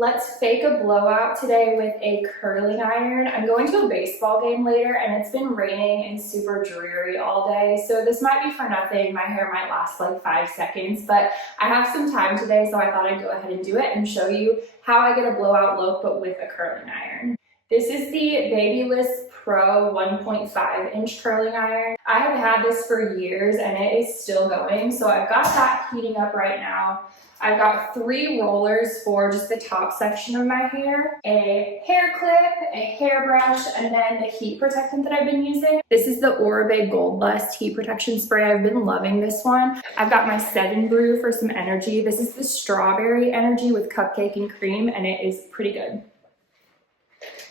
Let's fake a blowout today with a curling iron. I'm going to a baseball game later and it's been raining and super dreary all day. So this might be for nothing. My hair might last like 5 seconds, but I have some time today, so I thought I'd go ahead and do it and show you how I get a blowout look, but with a curling iron. This is the Babyliss Pro 1.5 inch curling iron. I have had this for years and it is still going. So I've got that heating up right now. I've got 3 rollers for just the top section of my hair, a hair clip, a hairbrush, and then the heat protectant that I've been using. This is the Oribe Gold Lust heat protection spray. I've been loving this one. I've got my 7 Brew for some energy. This is the strawberry energy with cupcake and cream, and it is pretty good.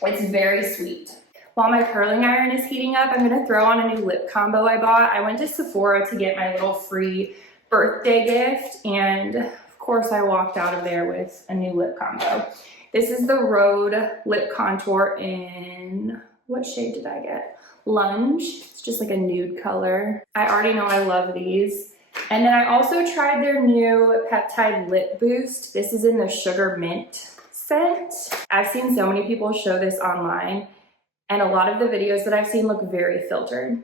It's very sweet. While my curling iron is heating up, I'm gonna throw on a new lip combo I bought. I went to Sephora to get my little free birthday gift, and of course I walked out of there with a new lip combo. This is the Rhode Lip Contour in, what shade did I get? Lunge. It's just like a nude color. I already know I love these. And then I also tried their new Peptide Lip Boost. This is in the Sugar Mint scent. I've seen so many people show this online, and a lot of the videos that I've seen look very filtered.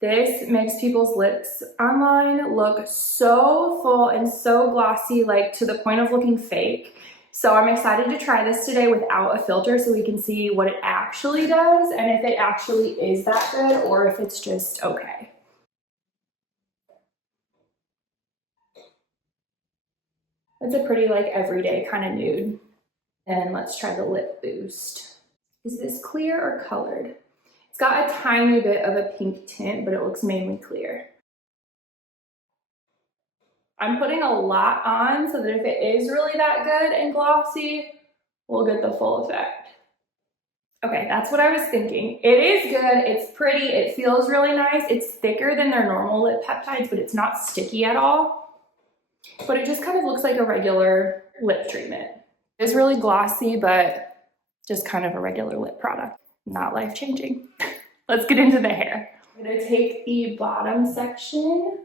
This makes people's lips online look so full and so glossy, like to the point of looking fake. So I'm excited to try this today without a filter so we can see what it actually does and if it actually is that good or if it's just okay. It's a pretty like everyday kind of nude. And let's try the lip boost. Is this clear or colored? It's got a tiny bit of a pink tint, but it looks mainly clear. I'm putting a lot on so that if it is really that good and glossy, we'll get the full effect. Okay, that's what I was thinking. It is good, it's pretty, it feels really nice. It's thicker than their normal lip peptides, but it's not sticky at all. But it just kind of looks like a regular lip treatment. It's really glossy, but just kind of a regular lip product. Not life-changing. Let's get into the hair. I'm gonna take the bottom section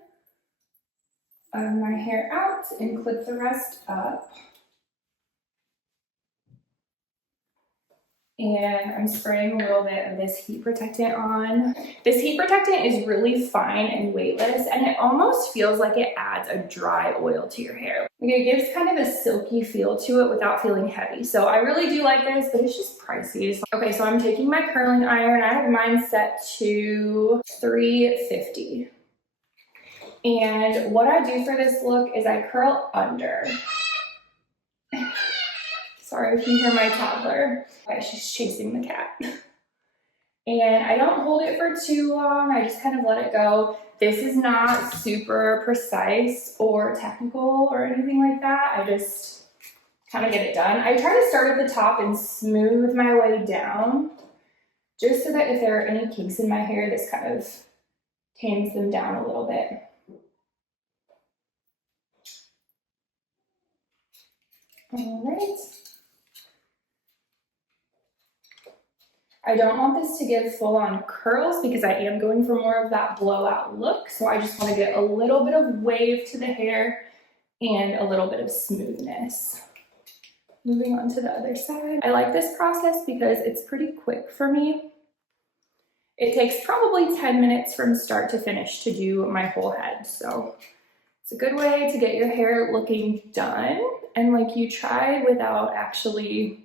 of my hair out and clip the rest up. And I'm spraying a little bit of this heat protectant on. This heat protectant is really fine and weightless, and it almost feels like it adds a dry oil to your hair. Like it gives kind of a silky feel to it without feeling heavy. So I really do like this, but it's just pricey. Okay, so I'm taking my curling iron. I have mine set to 350. And what I do for this look is I curl under. Sorry if you hear my toddler. Okay, she's chasing the cat. And I don't hold it for too long. I just kind of let it go. This is not super precise or technical or anything like that. I just kind of get it done. I try to start at the top and smooth my way down, just so that if there are any kinks in my hair, this kind of tames them down a little bit. All right. I don't want this to give full-on curls because I am going for more of that blowout look. So I just want to get a little bit of wave to the hair and a little bit of smoothness. Moving on to the other side. I like this process because it's pretty quick for me. It takes probably 10 minutes from start to finish to do my whole head. So it's a good way to get your hair looking done and like you try without actually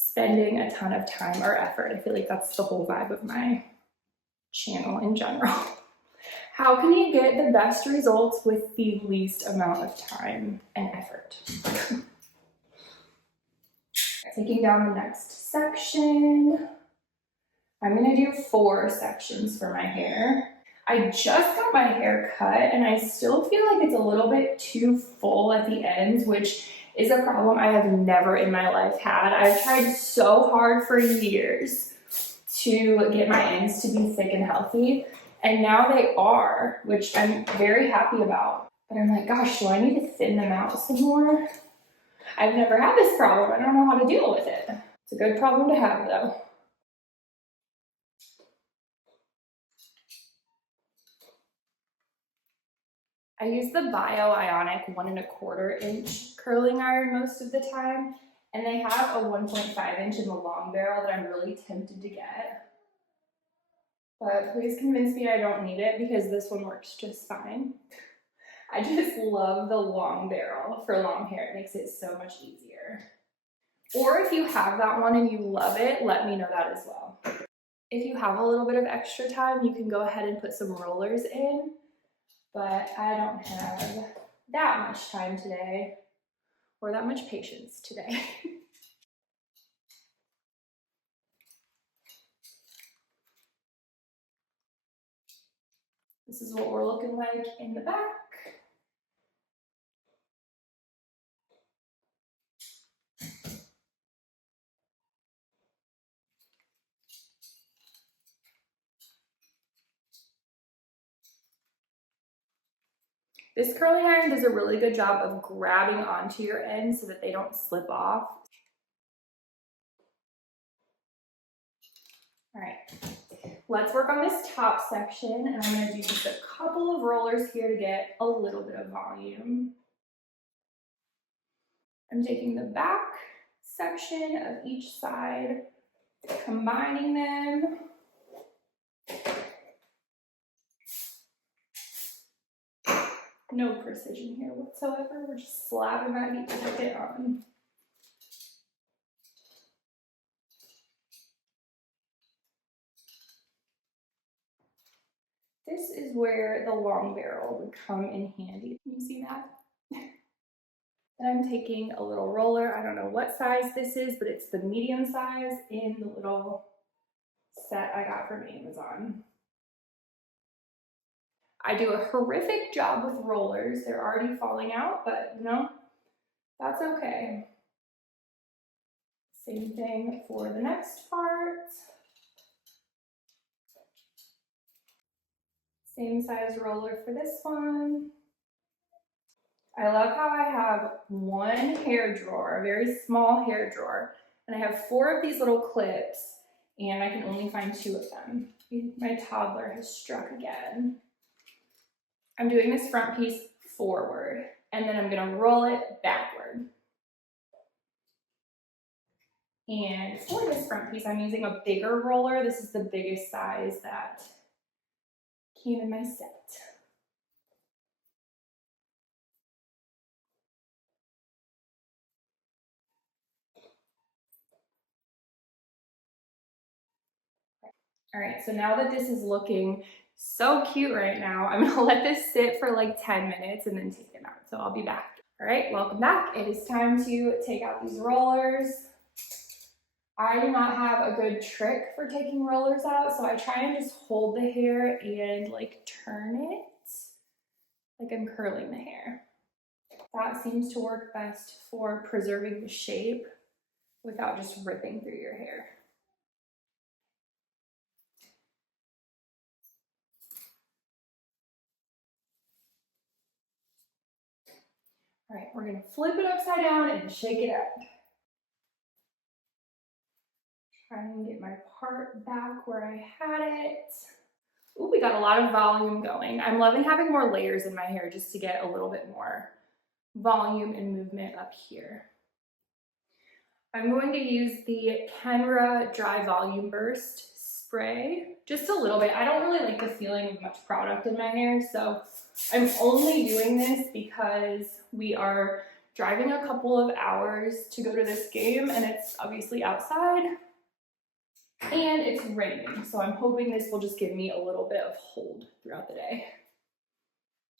spending a ton of time or effort. I feel like that's the whole vibe of my channel in general. How can you get the best results with the least amount of time and effort? Taking down the next section. I'm gonna do 4 sections for my hair. I just got my hair cut and I still feel like it's a little bit too full at the ends, which is a problem I have never in my life had. I've tried so hard for years to get my ends to be thick and healthy, and now they are, which I'm very happy about. But I'm like, gosh, do I need to thin them out some more? I've never had this problem. I don't know how to deal with it. It's a good problem to have though. I use the Bio Ionic 1 1/4 inch curling iron most of the time, And they have a 1.5 inch in the long barrel that I'm really tempted to get. But please convince me I don't need it because this one works just fine. I just love the long barrel for long hair. It makes it so much easier. Or if you have that one and you love it, let me know that as well. If you have a little bit of extra time, you can go ahead and put some rollers in, but I don't have that much time today or that much patience today. This is what we're looking like in the back. This curling iron does a really good job of grabbing onto your ends so that they don't slip off. All right, let's work on this top section, and I'm going to do just a couple of rollers here to get a little bit of volume. I'm taking the back section of each side, combining them. No precision here whatsoever. We're just slapping that heat jacket on. This is where the long barrel would come in handy. Can you see that? And I'm taking a little roller. I don't know what size this is, but it's the medium size in the little set I got from Amazon. I do a horrific job with rollers. They're already falling out, but you know, that's okay. Same thing for the next part. Same size roller for this one. I love how I have one hair drawer, a very small hair drawer, and I have 4 of these little clips, and I can only find 2 of them. My toddler has struck again. I'm doing this front piece forward, and then I'm gonna roll it backward. And for this front piece, I'm using a bigger roller. This is the biggest size that came in my set. All right, so now that this is looking so cute right now, I'm gonna let this sit for like 10 minutes and then take them out. So I'll be back. All right, welcome back. It is time to take out these rollers. I do not have a good trick for taking rollers out, so I try and just hold the hair and like turn it like I'm curling the hair. That seems to work best for preserving the shape without just ripping through your hair. All right, we're gonna flip it upside down and shake it up. Try and get my part back where I had it. Ooh, we got a lot of volume going. I'm loving having more layers in my hair just to get a little bit more volume and movement up here. I'm going to use the Kenra Dry Volume Burst spray, just a little bit. I don't really like the feeling of much product in my hair, so I'm only doing this because we are driving a couple of hours to go to this game, and it's obviously outside, and it's raining, so I'm hoping this will just give me a little bit of hold throughout the day.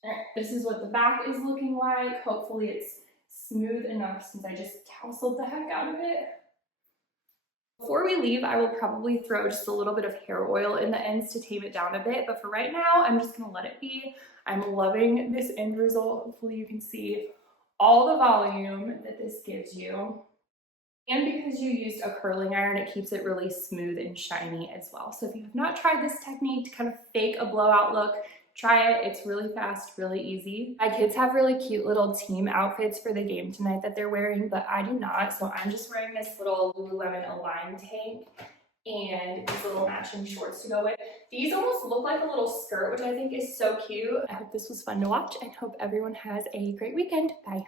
All right, this is what the back is looking like. Hopefully it's smooth enough since I just tousled the heck out of it. Before we leave, I will probably throw just a little bit of hair oil in the ends to tame it down a bit, but for right now, I'm just gonna let it be. I'm loving this end result. Hopefully you can see all the volume that this gives you. And because you used a curling iron, it keeps it really smooth and shiny as well. So if you have not tried this technique to kind of fake a blowout look, try it. It's really fast, really easy. My kids have really cute little team outfits for the game tonight that they're wearing, but I do not. So I'm just wearing this little Lululemon Align tank and these little matching shorts to go with. These almost look like a little skirt, which I think is so cute. I hope this was fun to watch and hope everyone has a great weekend. Bye.